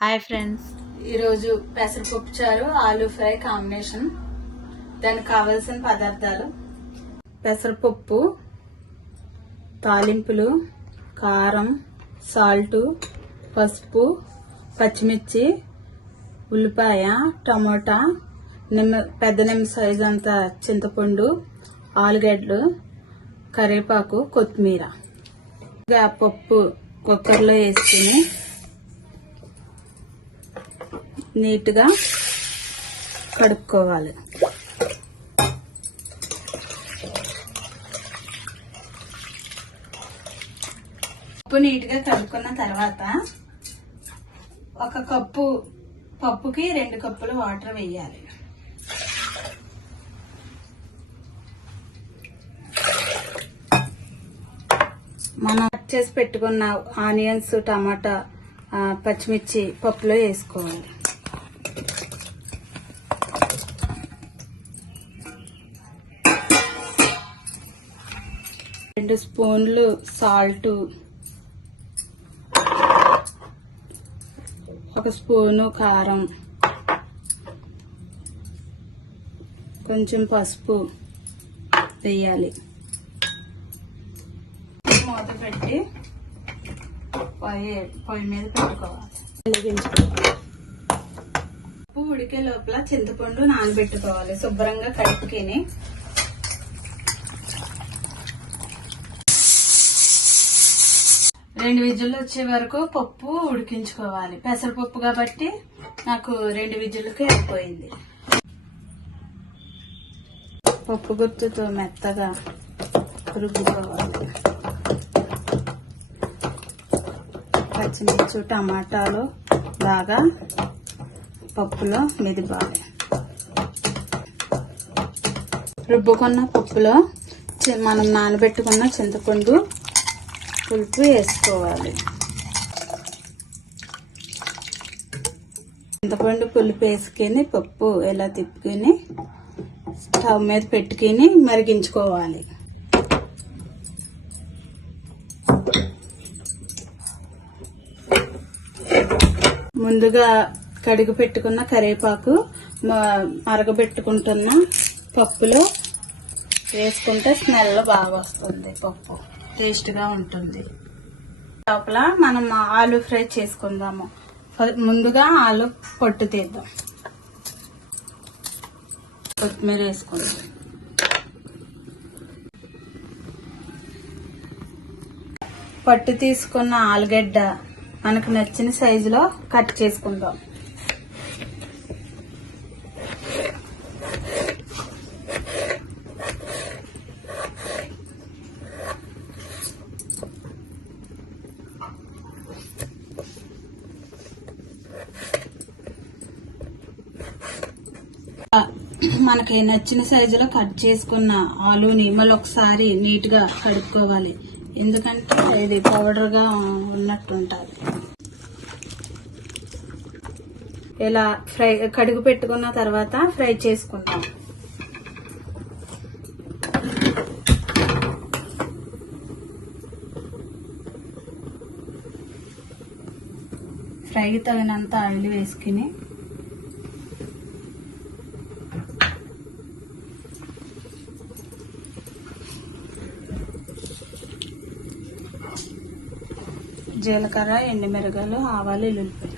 Hi friends, ఈరోజు పెసరపప్పు చారు ఆలూ ఫ్రై కాంబినేషన్. దానికి కావలసిన పదార్థాలు: పెసరపప్పు, తాలింపులు, కారం, సాల్ట్, పసుపు, పచ్చిమిర్చి, ఉల్లిపాయ, టమోటా, పెద్ద నిమ్మ సైజు అంత చింతపండు, ఆలుగడ్డలు, కరివేపాకు, కొత్తిమీర. పప్పు కుక్కర్లో వేసుకుని నీట్గా కడుక్కోవాలి. పప్పు నీట్గా కడుక్కున్న తర్వాత ఒక కప్పు పప్పుకి 2 కప్పులు వాటర్ వేయాలి. మనం కట్ చేసి పెట్టుకున్న ఆనియన్స్, టమాటా, పచ్చిమిర్చి పప్పులో వేసుకోవాలి. రెండు స్పూన్లు సాల్ట్, 1 స్పూను కారం, కొంచెం పసుపు వేయాలి. మూత పెట్టి పొయ్యి మీద పెట్టుకోవాలి. పప్పు ఉడికే లోపల చింతపండు నానబెట్టుకోవాలి. శుభ్రంగా కడుక్కుని రెండు విజిల్లు వచ్చే వరకు పప్పు ఉడికించుకోవాలి. పెసరపప్పు కాబట్టి నాకు 2 విజిల్లుకి అయిపోయింది. పప్పు గుత్తుతో మెత్తగా రుబ్బుకోవాలి. పచ్చిమిర్చి, టమాటాలు బాగా పప్పులో మెదిపాలి. రుబ్బుకున్న పప్పులో మనం నానబెట్టుకున్న చింతపండు పులుపు వేసుకోవాలి. చింతపండు పులుపు వేసుకుని పప్పు ఇలా తిప్పుకొని స్టవ్ మీద పెట్టుకుని మరిగించుకోవాలి. ముందుగా కడిగి పెట్టుకున్న కరివేపాకు మరగబెట్టుకుంటున్న పప్పులో వేసుకుంటే స్మెల్ బాగా వస్తుంది. పప్పు టేస్ట్గా ఉంటుంది. లోపల మనం ఆలూ ఫ్రై చేసుకుందాము. ముందుగా ఆలు పొట్టు తీద్దాం. కొత్తిమీర వేసుకుందాం. పట్టు తీసుకున్న ఆలుగడ్డ మనకు నచ్చిన సైజులో కట్ చేసుకుందాం. మనకి నచ్చిన సైజులో కట్ చేసుకున్న ఆలూని మళ్ళీ ఒకసారి నీట్గా కడుక్కోవాలి. ఎందుకంటే ఇది పౌడర్గా ఉన్నట్టు ఉంటుంది. ఇలా కడుగు పెట్టుకున్న తర్వాత ఫ్రై చేసుకుంటాం. ఫ్రైకి తగినంత ఆయిల్ వేసుకుని జీలకర్ర, ఎండుమిరగాయలు, ఆవాలు, ఎల్లుల్లిపాయలు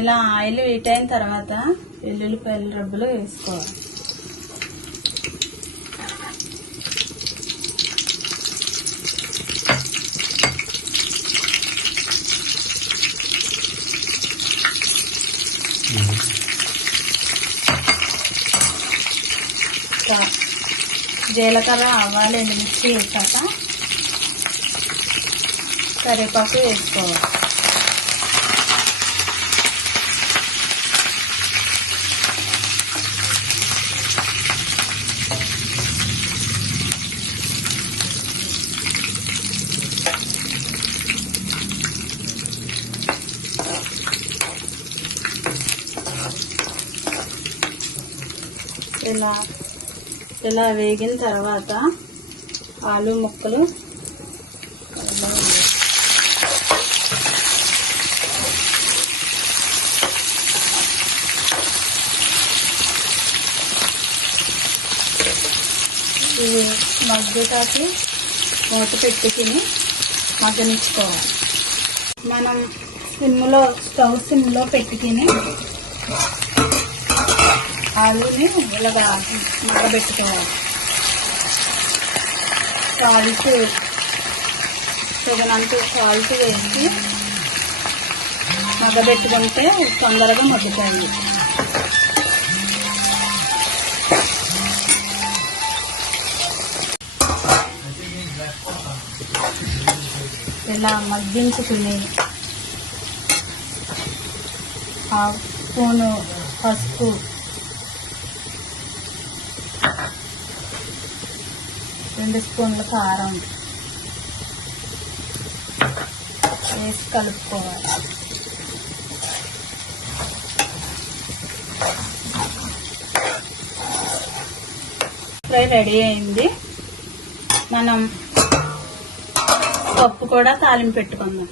ఇలా ఆయిల్ హీట్ అయిన తర్వాత ఎల్లుల్లిపాయల రబ్బులు వేసుకోవాలి. జీలకర్ర, ఆవాలు, ఎండుమిర్చి వేసాక కరివేపాకు వేసుకోవాలి. ఇలా వేగిన తర్వాత ఆలు ముక్కలు ఇలా వేయాలి. ఇవి మగ్గటాకి మూత పెట్టుకుని మగ్గనిచ్చుకోవాలి. మనం స్టవ్ సిమ్లో పెట్టుకుని ఆలుని ఇలాగా మగ్గబెట్టుకోవాలి. తగినంత సాల్ట్ వేసి మగ్గబెట్టుకుంటే తొందరగా మగ్గుతాయి. ఇలా మగ్గించుకుని హాఫ్ స్పూను పసుపు, రెండు స్పూన్ల కారం వేసి కలుపుకోవాలి. ఫ్రై రెడీ అయింది. మనం పప్పు కూడా తాలింపు పెట్టుకుందాం.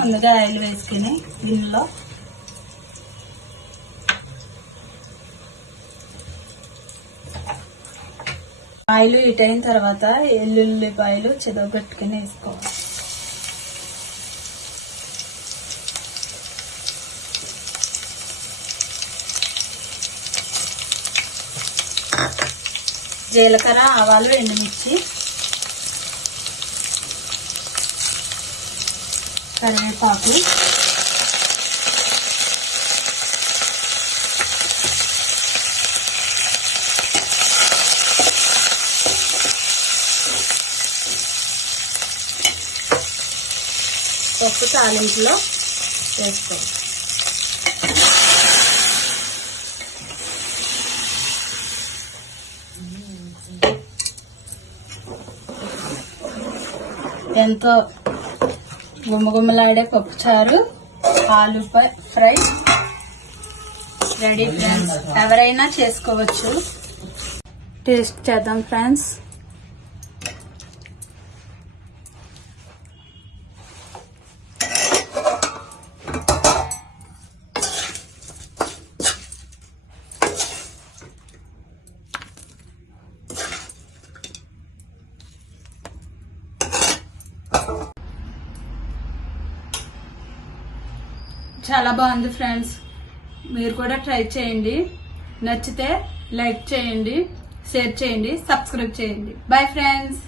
ముందుగా ఆయిల్ వేసుకుని గిన్నెలో ఆయిల్ హీట్ అయిన తర్వాత ఎల్లుల్లిపాయలు చెదగొట్టుకుని వేసుకోవాలి. జీలకర్ర, ఆవాలు, ఎండుమిర్చి, కరివేపాకు, పప్పు తాలింపులో వేసుకోవాలి. ఎంతో గుమ్మగుమ్మలాడే పప్పుచారు, ఆలు ఫ్రై రెడీ ఫ్రెండ్స్. ఎవరైనా చేసుకోవచ్చు. టేస్ట్ చేద్దాం ఫ్రెండ్స్. చాలా బాగుంది ఫ్రెండ్స్. మీరు కూడా ట్రై చేయండి. నచ్చితే లైక్ చేయండి, షేర్ చేయండి, సబ్స్క్రైబ్ చేయండి. Bye friends.